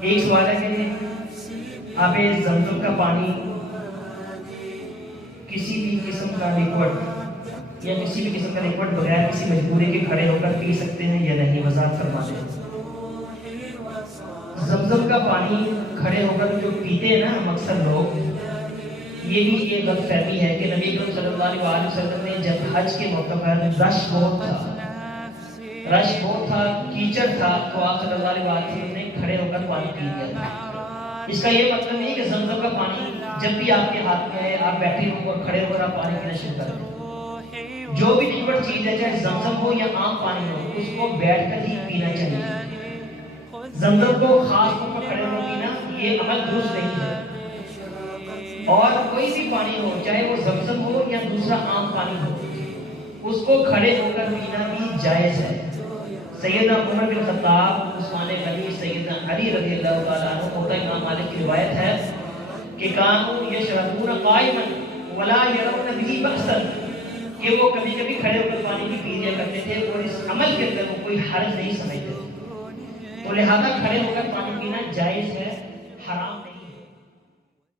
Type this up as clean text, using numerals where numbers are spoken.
ایک سوال ہے کہ آپ زمزم کا پانی کسی بھی قسم کا لیکوڈ یا کسی بھی قسم کا لیکوڈ بغیر کسی مجبوری کے کھڑے ہو کر پی سکتے ہیں یا نہیں؟ وضاحت فرما دیں۔ زمزم کا پانی کھڑے ہو کر جو پیتے ہیں نا اکثر لوگ، یہ بھی ایک غلط فہمی ہے کہ نبی کریم صلی اللہ علیہ وسلم نے جب حج کے موقع پر رش بہت تھا، کیچڑ تھا، تو آپ صلی اللہ علیہ وسلم نے کھڑے ہو کر پانی پی لیا تھا۔ اس کا یہ مطلب نہیں کہ زمزم کا پانی جب بھی آپ کے ہاتھ میں ہے آپ بیٹھے ہو اور کھڑے ہو کر آپ پانی پینا شروع کر دیں۔ جو بھی لیکوڈ چیز ہے، چاہے زمزم ہو یا عام پانی ہو، اس کو بیٹھ کر ہی پینا چاہیے۔ زمزم کو خاص طور پر کھڑے ہو پینا یہ عمل درست نہیں ہے۔ اور کوئی بھی پانی ہو، چاہے وہ زمزم ہو یا دوسرا عام پانی ہو، اس کو کھڑے ہو کر پینا بھی جائز ہے۔ سیدنا عمر بن خطاب، عثمان غنی، سیدنا علی رضی اللہ تعالیٰ عنہ، موطا امام مالک کی روایت ہے کہ کانوا یشربون قائما ولا یرون به بأسا، کہ وہ کبھی کبھی کھڑے ہو کر پانی بھی پی لیا کرتے تھے اور اس عمل کے اندر وہ کوئی حرج نہیں سمجھتے، تو لہذا کھڑے ہو کر پانی پینا جائز ہے، حرام نہیں۔